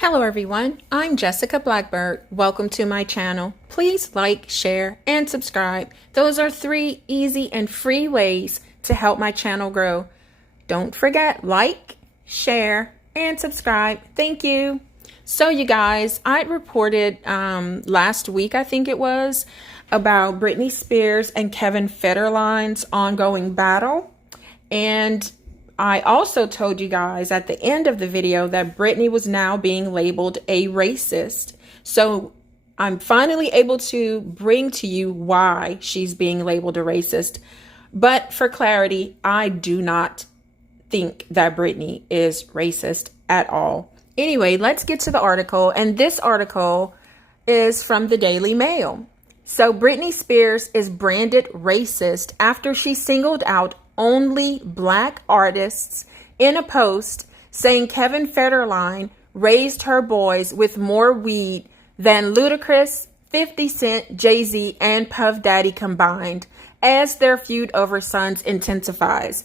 Hello everyone, I'm Jessica Blackbird. Welcome to my channel. Please like, share, and subscribe. Those are 3 easy and free ways to help my channel grow. Don't forget, like, share, and subscribe. Thank you. So you guys, I reported last week, I think it was, about Britney Spears and Kevin Federline's ongoing battle. And I also told you guys at the end of the video that Britney was now being labeled a racist. So I'm finally able to bring to you why she's being labeled a racist. But for clarity, I do not think that Britney is racist at all. Anyway, let's get to the article. And this article is from the Daily Mail. So Britney Spears is branded racist after she singled out only Black artists in a post saying Kevin Federline raised her boys with more weed than Ludacris, 50 Cent, Jay-Z, and Puff Daddy combined as their feud over sons intensifies.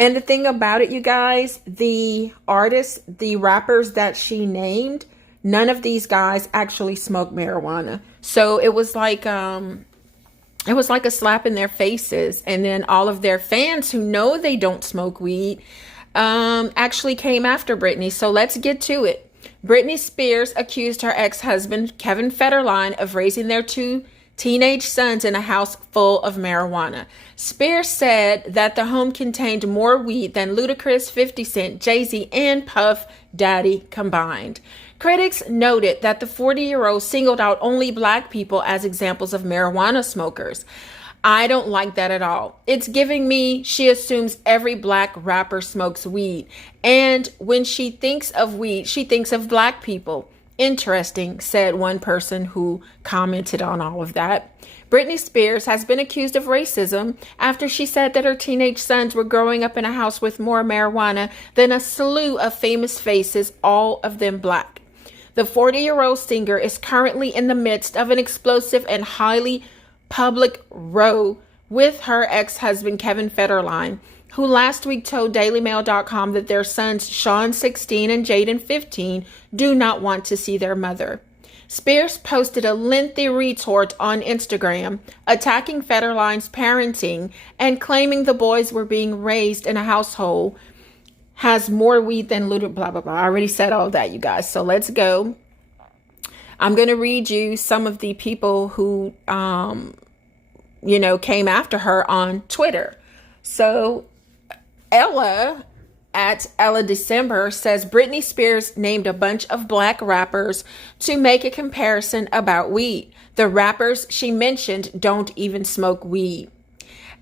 And the thing about it, you guys, the artists, the rappers that she named, none of these guys actually smoke marijuana. So it was like a slap in their faces. And then all of their fans who know they don't smoke weed actually came after Britney. So let's get to it. Britney Spears accused her ex-husband, Kevin Federline, of raising their 2 teenage sons in a house full of marijuana. Spears said that the home contained more weed than Ludacris, 50 Cent, Jay-Z, and Puff Daddy combined. Critics noted that the 40-year-old singled out only Black people as examples of marijuana smokers. I don't like that at all. It's giving me she assumes every Black rapper smokes weed. And when she thinks of weed, she thinks of Black people. Interesting, said one person who commented on all of that. Britney Spears has been accused of racism after she said that her teenage sons were growing up in a house with more marijuana than a slew of famous faces, all of them Black. The 40-year-old singer is currently in the midst of an explosive and highly public row with her ex-husband, Kevin Federline, who last week told DailyMail.com that their sons, Sean, 16, and Jaden, 15, do not want to see their mother. Spears posted a lengthy retort on Instagram, attacking Federline's parenting and claiming the boys were being raised in a household has more weed than Ludacris, blah, blah, blah. I already said all that, you guys. So let's go. I'm going to read you some of the people who, came after her on Twitter. So Ella at Ella December says Britney Spears named a bunch of Black rappers to make a comparison about weed. The rappers she mentioned don't even smoke weed.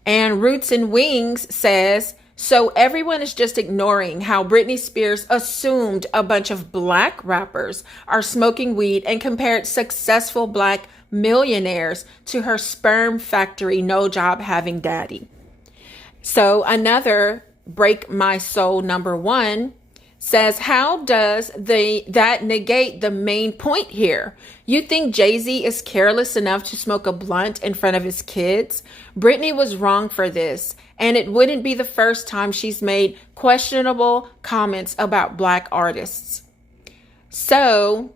And Roots and Wings says, so everyone is just ignoring how Britney Spears assumed a bunch of Black rappers are smoking weed and compared successful Black millionaires to her sperm factory, no job having daddy. So another Break My Soul #1 says, how does that negate the main point here? You think Jay-Z is careless enough to smoke a blunt in front of his kids? Britney was wrong for this, and it wouldn't be the first time she's made questionable comments about Black artists. So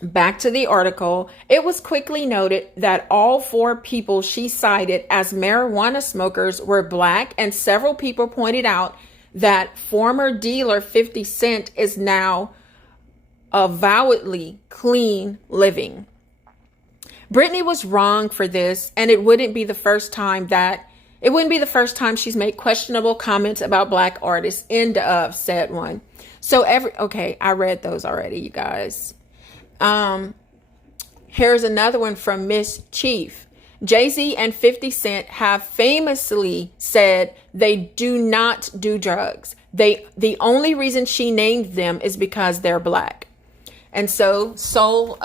back to the article, it was quickly noted that all 4 people she cited as marijuana smokers were Black, and several people pointed out that former dealer 50 Cent is now avowedly clean living. Britney was wrong for this, and it wouldn't be the first time she's made questionable comments about Black artists. End of, said one. So I read those already, you guys. Here's another one from Miss Chief. Jay-Z and 50 Cent have famously said they do not do drugs. The only reason she named them is because they're Black. And so Soul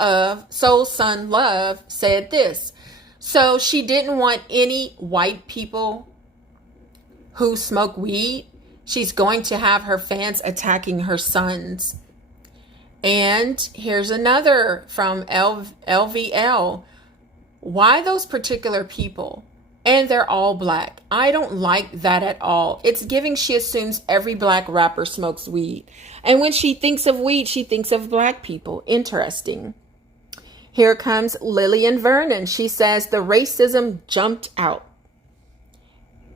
Son Love said this. So she didn't want any white people who smoke weed. She's going to have her fans attacking her sons. And here's another from LVL. Why those particular people? and they're all black. I don't like that at all. It's giving she assumes every black rapper smokes weed. And when she thinks of weed, she thinks of black people. Interesting. Here comes Lillian Vernon. She says the racism jumped out.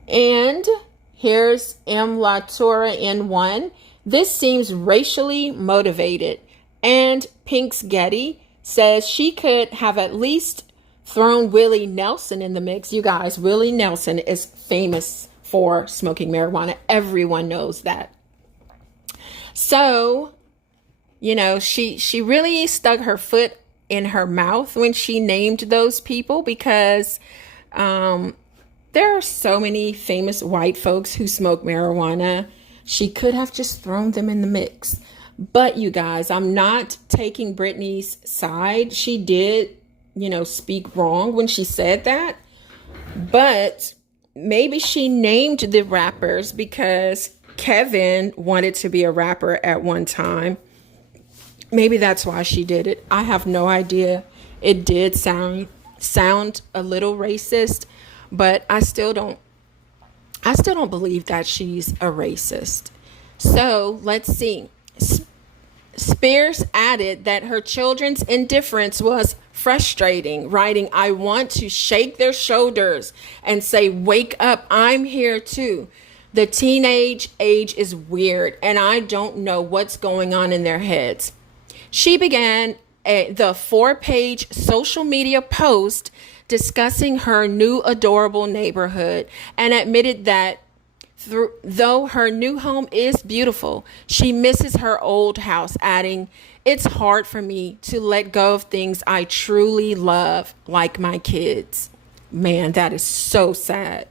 And here's M. Latura N1. This seems racially motivated. And Pink's Getty says she could have at least thrown Willie Nelson in the mix. You guys, Willie Nelson is famous for smoking marijuana. Everyone knows that. So, you know, she really stuck her foot in her mouth when she named those people, because there are so many famous white folks who smoke marijuana. She could have just thrown them in the mix. But you guys, I'm not taking Britney's side. She did, you know, speak wrong when she said that. But maybe she named the rappers because Kevin wanted to be a rapper at one time. Maybe that's why she did it. I have no idea. It did sound a little racist, but I still don't believe that she's a racist. So let's see. Spears added that her children's indifference was frustrating, writing, "I want to shake their shoulders and say, wake up, I'm here too. The teenage age is weird and I don't know what's going on in their heads." She began the 4-page social media post discussing her new adorable neighborhood and admitted that though her new home is beautiful, she misses her old house, adding, "It's hard for me to let go of things I truly love, like my kids." Man, that is so sad.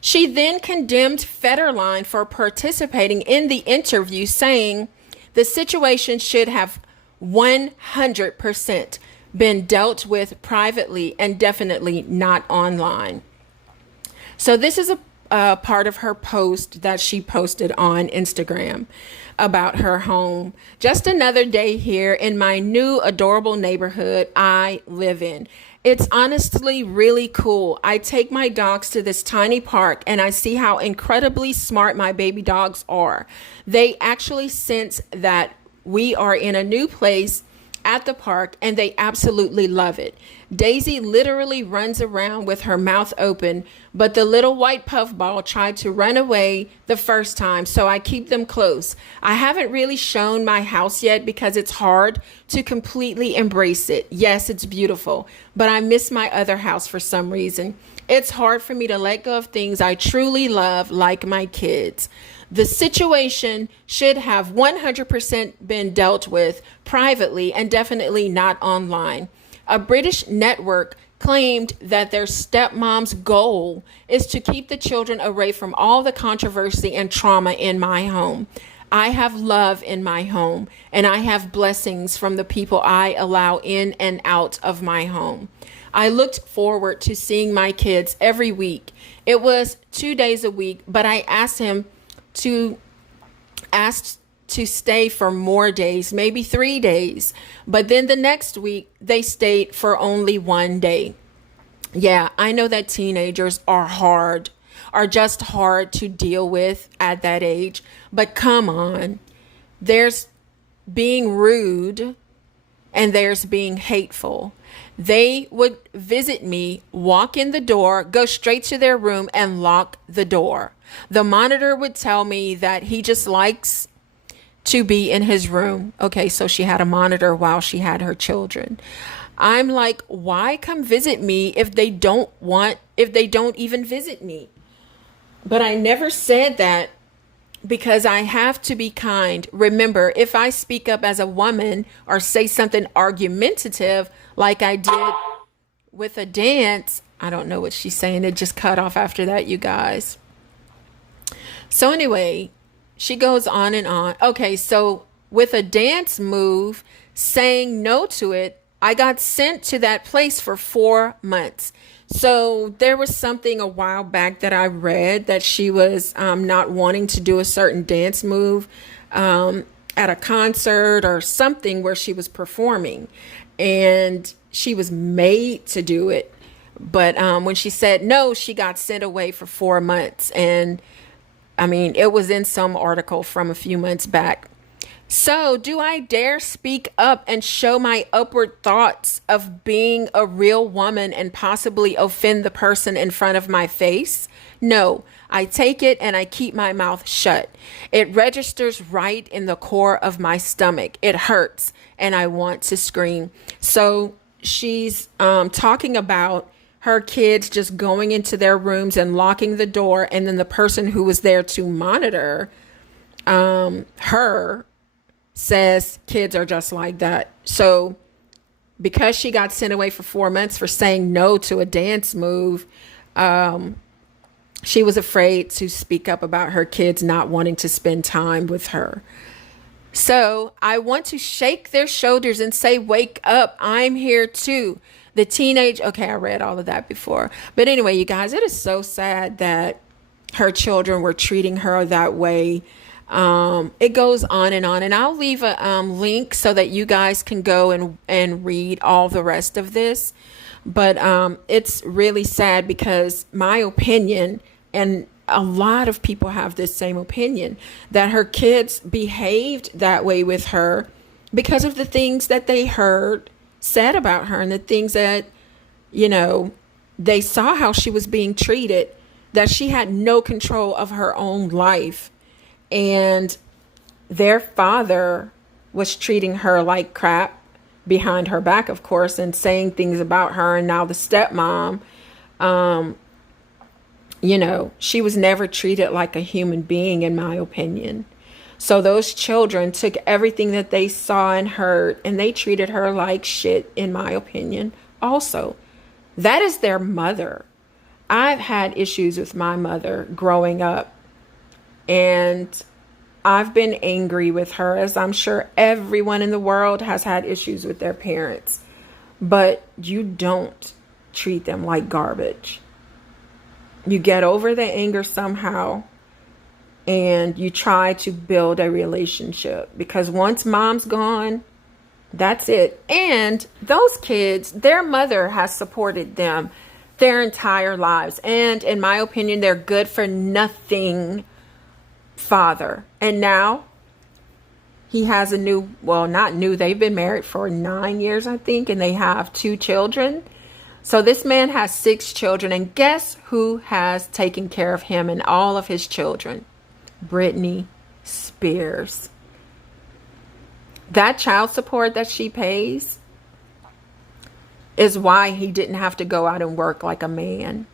She then condemned Federline for participating in the interview, saying the situation should have 100% been dealt with privately and definitely not online. So this is a part of her post that she posted on Instagram about her home. "Just another day here in my new adorable neighborhood I live in. It's honestly really cool. I take my dogs to this tiny park and I see how incredibly smart my baby dogs are. They actually sense that we are in a new place at the park and they absolutely love it. Daisy literally runs around with her mouth open, but the little white puffball tried to run away the first time, so I keep them close. I haven't really shown my house yet because it's hard to completely embrace it. Yes, it's beautiful, but I miss my other house for some reason. It's hard for me to let go of things I truly love, like my kids. The situation should have 100% been dealt with privately and definitely not online. A British network claimed that their stepmom's goal is to keep the children away from all the controversy and trauma in my home. I have love in my home, and I have blessings from the people I allow in and out of my home. I looked forward to seeing my kids every week. It was 2 days a week, but I asked to stay for more days, maybe 3 days. But then the next week, they stayed for only 1 day. Yeah, I know that teenagers are just hard to deal with at that age. But come on, there's being rude and there's being hateful. They would visit me, walk in the door, go straight to their room and lock the door. The monitor would tell me that he just likes to be in his room. Okay, so she had a monitor while she had her children. I'm like, why come visit me if they don't even visit me? But I never said that because I have to be kind. Remember, if I speak up as a woman or say something argumentative like I did with a dance, I don't know what she's saying. It just cut off after that, you guys. So anyway, she goes on and on. Okay, so with a dance move, saying no to it, I got sent to that place for 4 months. So there was something a while back that I read that she was not wanting to do a certain dance move at a concert or something where she was performing. And she was made to do it. But when she said no, she got sent away for 4 months. And I mean, it was in some article from a few months back. So, do I dare speak up and show my upward thoughts of being a real woman and possibly offend the person in front of my face? No, I take it and I keep my mouth shut. It registers right in the core of my stomach. It hurts and I want to scream. So, she's talking about her kids just going into their rooms and locking the door, and then the person who was there to monitor her says kids are just like that. So because she got sent away for 4 months for saying no to a dance move, she was afraid to speak up about her kids not wanting to spend time with her. So I want to shake their shoulders and say, wake up, I'm here too. The teenage, okay, I read all of that before. But anyway, you guys, it is so sad that her children were treating her that way. It goes on, and I'll leave a link so that you guys can go and read all the rest of this. But it's really sad because my opinion, and a lot of people have this same opinion, that her kids behaved that way with her because of the things that they heard said about her and the things that, you know, they saw how she was being treated, that she had no control of her own life. And their father was treating her like crap behind her back, of course, and saying things about her. And now the stepmom, you know, she was never treated like a human being, in my opinion. So those children took everything that they saw and heard, and they treated her like shit, in my opinion, also. That is their mother. I've had issues with my mother growing up, and I've been angry with her, as I'm sure everyone in the world has had issues with their parents. But you don't treat them like garbage. You get over the anger somehow, and you try to build a relationship, because once mom's gone, that's it. And those kids, their mother has supported them their entire lives. And in my opinion, they're good for nothing father. And now he has a new, well, not new, they've been married for 9 years, I think, and they have 2 children. So this man has 6 children, and guess who has taken care of him and all of his children? Britney Spears. That child support that she pays is why he didn't have to go out and work like a man.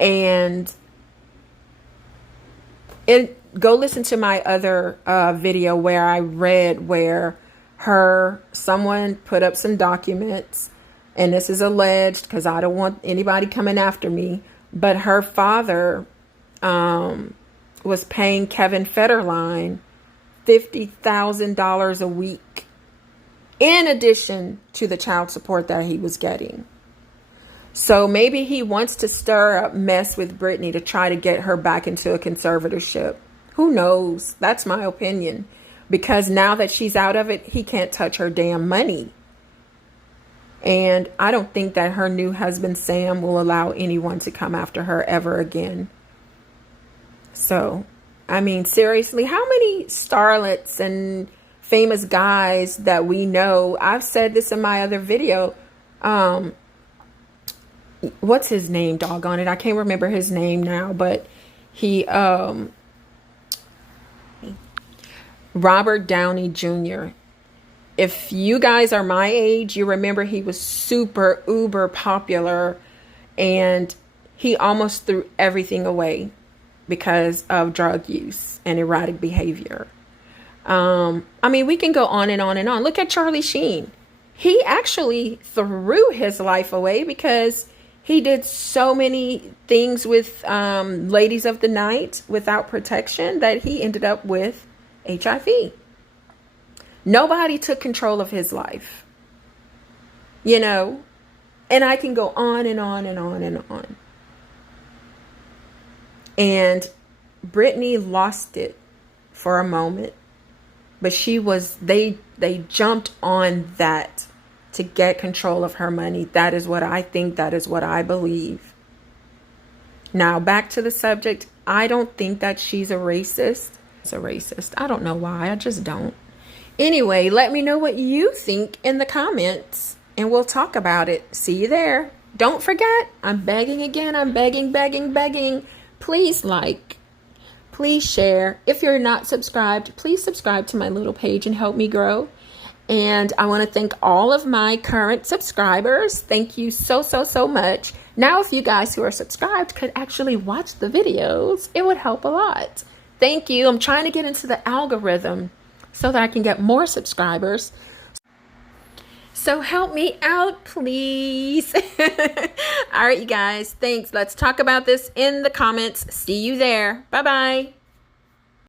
And go listen to my other video where I read where someone put up some documents, and this is alleged because I don't want anybody coming after me, but her father was paying Kevin Federline $50,000 a week in addition to the child support that he was getting. So maybe he wants to stir up mess with Britney to try to get her back into a conservatorship. Who knows? That's my opinion. Because now that she's out of it, he can't touch her damn money. And I don't think that her new husband, Sam, will allow anyone to come after her ever again. So, I mean, seriously, how many starlets and famous guys that we know, I've said this in my other video, what's his name, doggone it, I can't remember his name now, but he, Robert Downey Jr., if you guys are my age, you remember he was super uber popular, and he almost threw everything away because of drug use and erratic behavior. I mean, we can go on and on and on. Look at Charlie Sheen. He actually threw his life away because he did so many things with ladies of the night without protection that he ended up with HIV. Nobody took control of his life, you know, and I can go on and on and on and on. And Britney lost it for a moment, but they jumped on that to get control of her money. That is what I think. That is what I believe. Now, back to the subject. I don't think that she's a racist. It's a racist. I don't know why. I just don't. Anyway, let me know what you think in the comments and we'll talk about it. See you there. Don't forget, I'm begging again. I'm begging, begging, begging. Please like, please share. If you're not subscribed, please subscribe to my little page and help me grow. And I want to thank all of my current subscribers. Thank you so, so, so much. Now, if you guys who are subscribed could actually watch the videos, it would help a lot. Thank you. I'm trying to get into the algorithm so that I can get more subscribers. So help me out, please. All right, you guys. Thanks. Let's talk about this in the comments. See you there. Bye-bye.